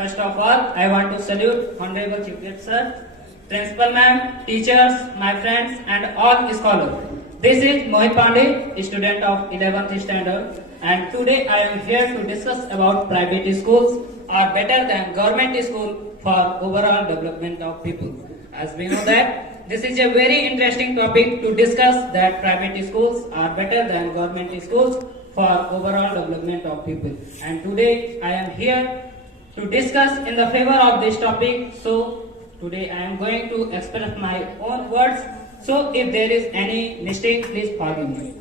First of all, I want to salute Honorable Chief Guest Sir, Principal Ma'am, teachers, my friends, and all scholars. This is Mohit Pandey, student of 11th standard, and today I am here to discuss about private schools are better than government school for overall development of people. As we know that this is a very interesting topic to discuss that private schools are better than government schools for overall development of people. And today I am here to discuss in the favor of this topic. So today I am going to express my own words. So if there is any mistake, please forgive me.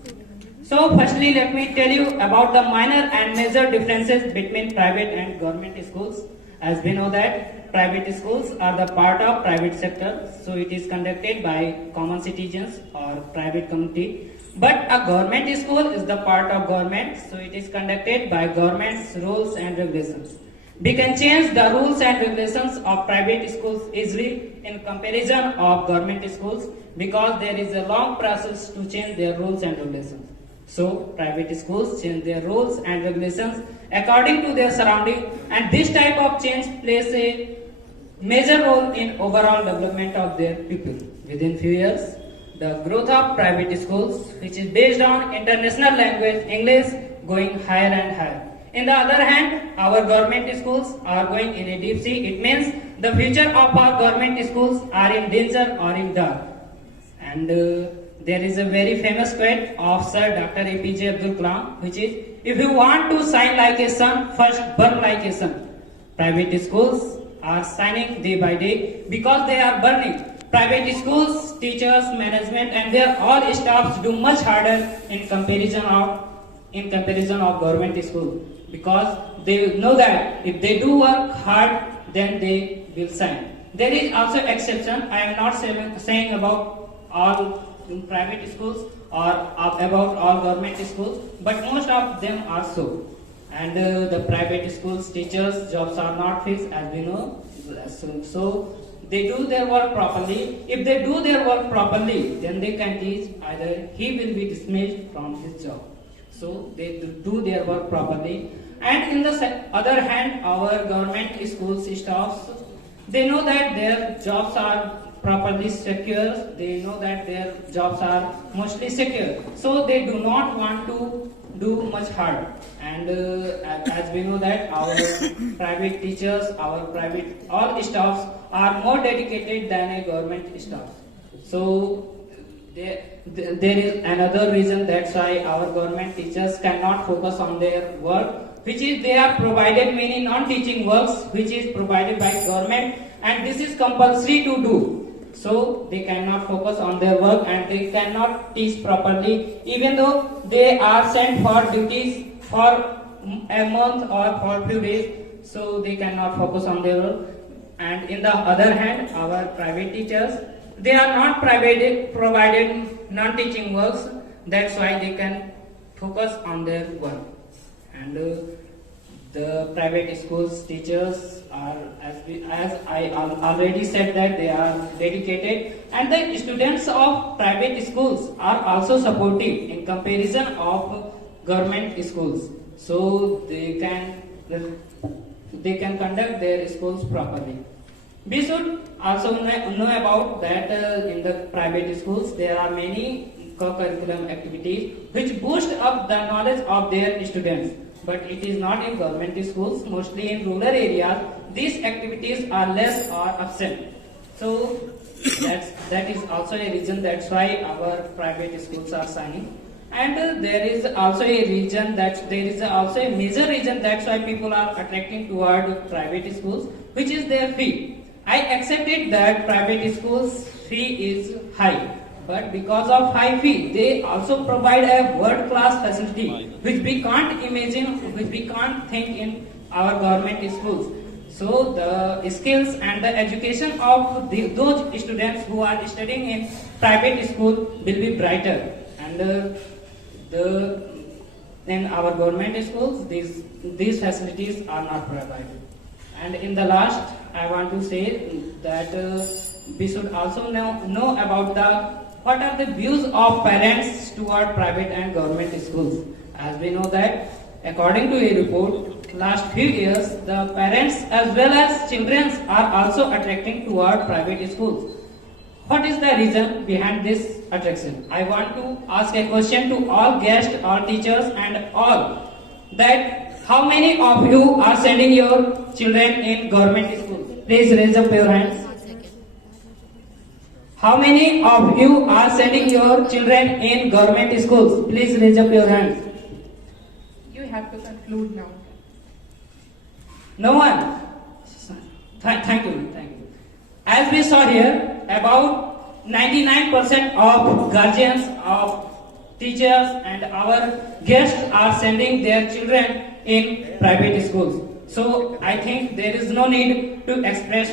So firstly, let me tell you about the minor and major differences between private and government schools. As we know that private schools are the part of private sector, so it is conducted by common citizens or private community. But a government school is the part of government, so it is conducted by government's rules and regulations. We can change the rules and regulations of private schools easily in comparison of government schools because there is a long process to change their rules and regulations. So private schools change their rules and regulations according to their surrounding, and this type of change plays a major role in overall development of their people. Within few years, the growth of private schools, which is based on international language English, going higher and higher. In the other hand, our government schools are going in a deep sea. It means the future of our government schools are in danger or in dark. And there is a very famous quote of Sir Dr. APJ Abdul Kalam, which is, if you want to shine like a sun, first burn like a sun. Private schools are shining day by day because they are burning. Private schools, teachers, management, and their all staffs do much harder in comparison of government school, because they know that if they do work hard, then they will shine. There is also exception. I am not saying about all private schools or about all government schools, but most of them are so. And the private schools teachers jobs are not fixed, as we know. So they do their work properly. If they do their work properly, then they can teach. Either he will be dismissed from his job. So they do their work properly. And in the other hand, our government schools staffs, they know that their jobs are properly secure. They know that their jobs are mostly secure. So they do not want to do much hard. And as we know that our private teachers, our private all staffs are more dedicated than a government staff. So there is another reason that's why our government teachers cannot focus on their work, which is they are provided many non-teaching works which is provided by government, and this is compulsory to do. So they cannot focus on their work and they cannot teach properly, even though they are sent for duties for a month or for few days. So they cannot focus on their work. And in the other hand, our private teachers, they are not provided non-teaching works. That's why they can focus on their work. And the private schools teachers are, as I already said, that they are dedicated, and the students of private schools are also supportive in comparison of government schools. So they can conduct their schools properly. We should also know about that in the private schools there are many co-curriculum activities which boost up the knowledge of their students. But it is not in government schools. Mostly in rural areas, these activities are less or absent. So that is also a reason. That's why our private schools are shining. And there is also a reason that there is also a major reason that's why people are attracting toward private schools, which is their fee. I accepted that private schools fee is high. But because of high fee, they also provide a world-class facility, which we can't imagine, which we can't think in our government schools. So the skills and the education of those students who are studying in private school will be brighter. And in our government schools, these facilities are not provided. And in the last, I want to say that we should also know about what are the views of parents toward private and government schools. As we know that according to a report, last few years, the parents as well as children are also attracting toward private schools. What is the reason behind this attraction? I want to ask a question to all guests, all teachers and all, that how many of you are sending your children in government schools? Please raise up your hands. How many of you are sending your children in government schools? Please raise up your hands. You have to conclude now. No one? Thank you. As we saw here, about 99% of guardians, of teachers and our guests are sending their children in private schools. So I think there is no need to express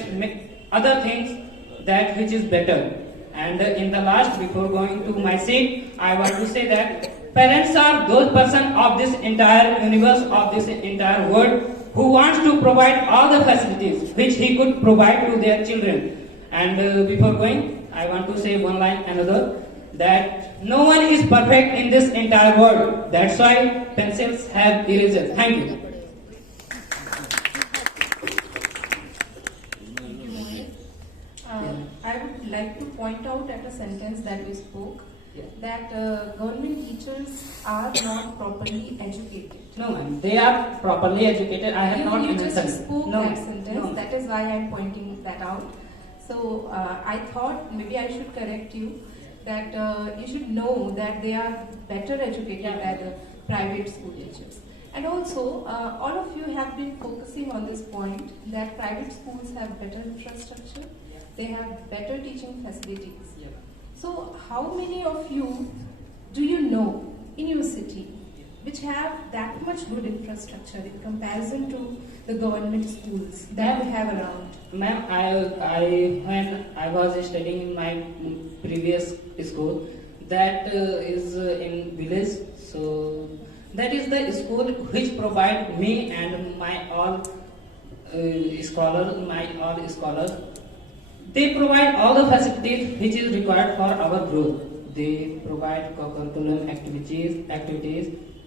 other things that which is better. And in the last, before going to my seat, I want to say that parents are those person of this entire universe, of this entire world, who wants to provide all the facilities which he could provide to their children. And before going, I want to say one line another, that no one is perfect in this entire world. That's why pencils have erasers. Thank you. I would like to point out at a sentence that we spoke, Yeah. that government teachers are not properly educated. No, ma'am. They are properly educated. I have not You mentioned. just spoke No, that sentence. no. That is why I am pointing that out. So I thought maybe I should correct you, that you should know that they are better educated than the private school teachers. And also, all of you have been focusing on this point that private schools have better infrastructure, they have better teaching facilities. Yeah. So, how many of you do you know in your city which have that much good infrastructure in comparison to the government schools that we have around? Ma'am, I when I was studying in my previous school, that is in village. So that is the school which provide me and my all scholars. They provide all the facilities which is required for our growth. They provide co-curriculum activities,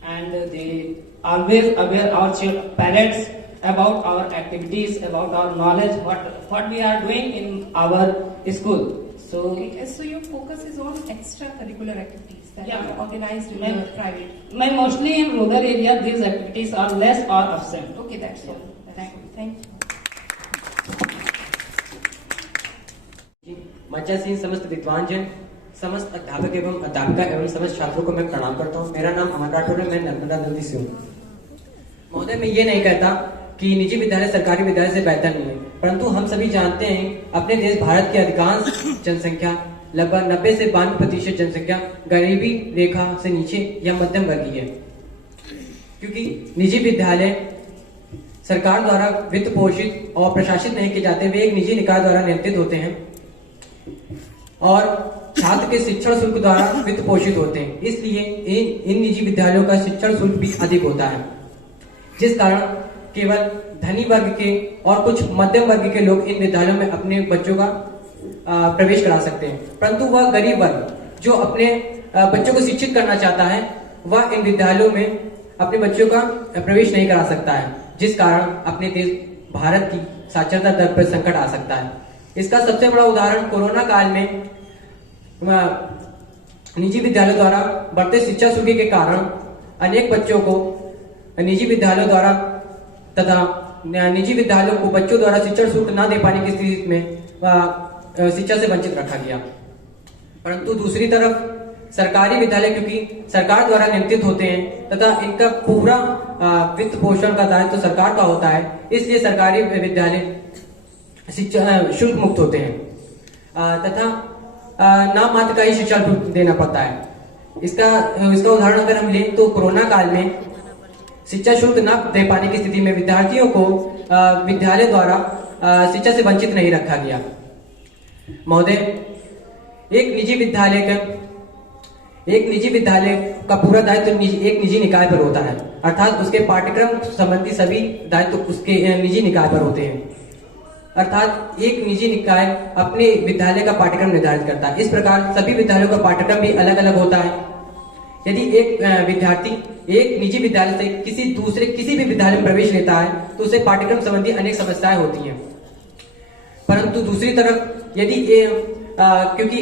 and they always aware our parents about our activities, about our knowledge, what we are doing in our school. So, Okay, so your focus is on extracurricular activities that Yeah. are organized in Ma'am. the private. Mostly in rural area, these activities are less or absent. Okay, that's all. Thank you. Thank you. मंचासीन समस्त विद्वान जन, समस्त अध्यापक एवं अध्यापिका एवं समस्त छात्रों को मैं प्रणाम करता हूँ। मेरा नाम अमन राठौर है, मैं नर्मदा नदी से हूँ। महोदय, मैं ये नहीं कहता कि निजी विद्यालय सरकारी विद्यालय से बेहतर नहीं है, परंतु हम सभी जानते हैं अपने देश भारत की अधिकांश जनसंख्या, लगभग 90 से 92% जनसंख्या गरीबी रेखा से नीचे या मध्यम वर्गीय है। क्योंकि निजी विद्यालय सरकार द्वारा वित्त पोषित और प्रशासित नहीं किए जाते, वे एक निजी निकाय द्वारा नियंत्रित होते हैं और छात्र के शिक्षण शुल्क द्वारा वित्त पोषित होते हैं। इसलिए इन निजी विद्यालयों का शिक्षण शुल्क भी अधिक होता है, जिस कारण केवल धनी वर्ग के और कुछ मध्यम वर्ग के लोग इन विद्यालयों में अपने बच्चों का प्रवेश करा सकते हैं, परंतु वह गरीब वर्ग जो अपने बच्चों को शिक्षित करना चाहता है, वह इन विद्यालयों में अपने बच्चों का प्रवेश नहीं करा सकता है, जिस कारण अपने देश भारत की साक्षरता दर पर संकट आ सकता है। इसका सबसे बड़ा उदाहरण कोरोना काल में निजी विद्यालयों द्वारा बढ़ते शिक्षा शुल्क के कारण अनेक बच्चों को निजी विद्यालयों द्वारा तथा निजी विद्यालयों को बच्चों द्वारा शिक्षण शुल्क न दे पाने की स्थिति में शिक्षा से वंचित रखा गया। परंतु दूसरी तरफ सरकारी विद्यालय, क्योंकि सरकार द्वारा नियंत्रित होते हैं तथा इनका पूरा वित्त पोषण का दायित्व तो सरकार का होता है, इसलिए सरकारी विद्यालय शिक्षा शुल्क मुक्त होते हैं तथा नाम मात्र का ही शिक्षा शुल्क देना पड़ता है। इसका उदाहरण अगर हम लें तो कोरोना काल में शिक्षा शुल्क न दे पाने की स्थिति में विद्यार्थियों को विद्यालय द्वारा शिक्षा से वंचित नहीं रखा गया। महोदय, एक निजी विद्यालय का पूरा दायित्व एक निजी निकाय पर होता है, अर्थात उसके पाठ्यक्रम संबंधी सभी दायित्व उसके निजी निकाय पर होते हैं। अर्थात एक निजी निकाय अपने विद्यालय का पाठ्यक्रम निर्धारित करता है। इस प्रकार सभी विद्यालयों का पाठ्यक्रम भी अलग अलग होता है। यदि एक विद्यार्थी एक निजी विद्यालय से किसी भी विद्यालय में प्रवेश लेता है तो उसे पाठ्यक्रम संबंधी अनेक समस्याएं होती हैं। परंतु दूसरी तरफ यदि क्योंकि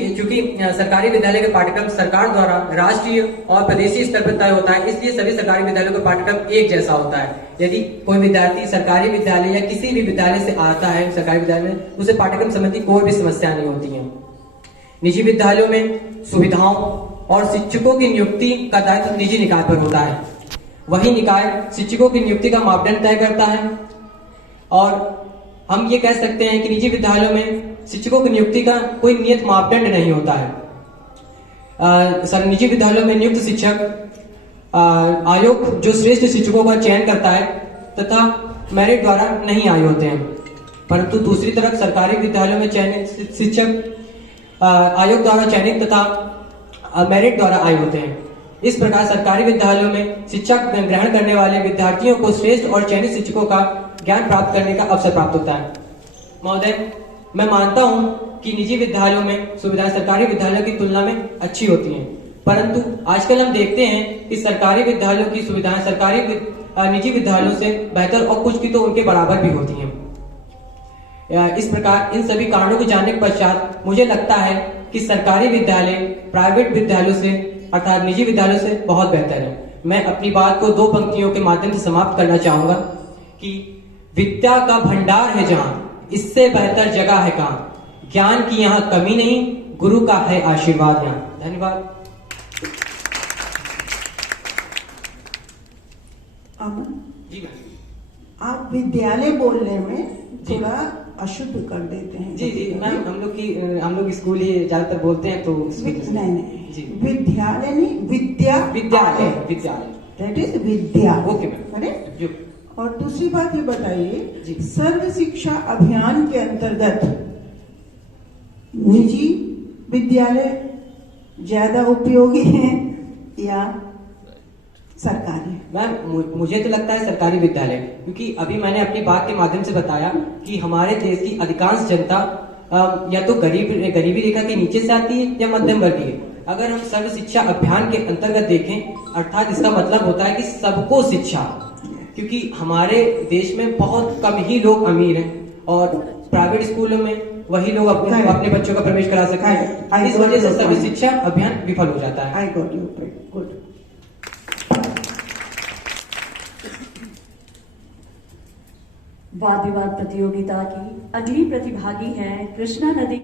सरकारी विद्यालय का पाठ्यक्रम सरकार द्वारा राष्ट्रीय और प्रदेशीय स्तर पर तय होता है, इसलिए सभी सरकारी विद्यालयों का पाठ्यक्रम एक जैसा होता है। यदि कोई विद्यार्थी सरकारी विद्यालय या किसी भी विद्यालय से आता है सरकारी विद्यालय में, उसे पाठ्यक्रम संबंधी कोई भी समस्या नहीं होती है। निजी विद्यालयों में सुविधाओं और शिक्षकों की नियुक्ति का दायित्व निजी निकाय पर होता है। वही निकाय शिक्षकों की नियुक्ति का मापदंड तय करता है और हम ये कह सकते हैं कि निजी विद्यालयों में शिक्षकों की नियुक्ति का कोई नियत मापदंड नहीं होता है। निजी विद्यालयों में नियुक्त शिक्षक आयोग जो श्रेष्ठ शिक्षकों का चयन करता है तथा मेरिट द्वारा नहीं आए होते हैं, परंतु दूसरी तरफ सरकारी विद्यालयों में चयनित शिक्षक आयोग द्वारा चयनित तथा मेरिट द्वारा आए होते हैं। इस प्रकार सरकारी विद्यालयों में शिक्षा ग्रहण करने वाले विद्यार्थियों को श्रेष्ठ और चयनित शिक्षकों का ज्ञान प्राप्त करने का अवसर प्राप्त होता है। महोदय, मैं मानता हूं कि निजी विद्यालयों में सुविधाएं सरकारी विद्यालयों की तुलना में अच्छी होती हैं, परंतु आजकल हम देखते हैं कि सरकारी विद्यालयों की सुविधाएं निजी विद्यालयों से बेहतर और कुछ की तो उनके बराबर भी होती हैं। इस प्रकार इन सभी कारणों को जानने के पश्चात मुझे लगता है कि सरकारी विद्यालय प्राइवेट विद्यालयों से अर्थात निजी विद्यालयों से बहुत बेहतर है। मैं अपनी बात को 2 पंक्तियों के माध्यम से समाप्त करना चाहूंगा कि विद्या का भंडार है जहां, इससे बेहतर जगह है कहां, ज्ञान की यहाँ कमी नहीं, गुरु का है आशीर्वाद यहाँ। धन्यवाद। अमन जी आप विद्यालय बोलने में थोड़ा अशुद्ध कर देते हैं। जी मैम, हम लोग स्कूल ही ज्यादातर बोलते हैं तो नहीं जी विद्यालय नहीं, विद्यालय that is Vidya. Okay ma'am, correct. जो और दूसरी बात ये बताइए, जी। सर्व शिक्षा अभियान के अंतर्गत निजी विद्यालय ज्यादा उपयोगी हैं या सरकारी? मैम, मुझे तो लगता है सरकारी विद्यालय, क्योंकि अभी मैंने अपनी बात के माध्यम से बताया कि हमारे देश की अधिकांश जनता या तो गरीबी रेखा के नीचे से आती है या मध्यम वर्गीय। अगर हम सर्व शिक्षा अभियान के अंतर्गत देखें, अर्थात इसका मतलब होता है कि सबको शिक्षा, क्योंकि हमारे देश में बहुत कम ही लोग अमीर हैं और प्राइवेट स्कूलों में वही लोग अपने बच्चों का प्रवेश करा सकते हैं। इस वजह से सभी शिक्षा अभियान विफल हो जाता है। I got you, good. वाद विवाद प्रतियोगिता की अगली प्रतिभागी है कृष्णा नदी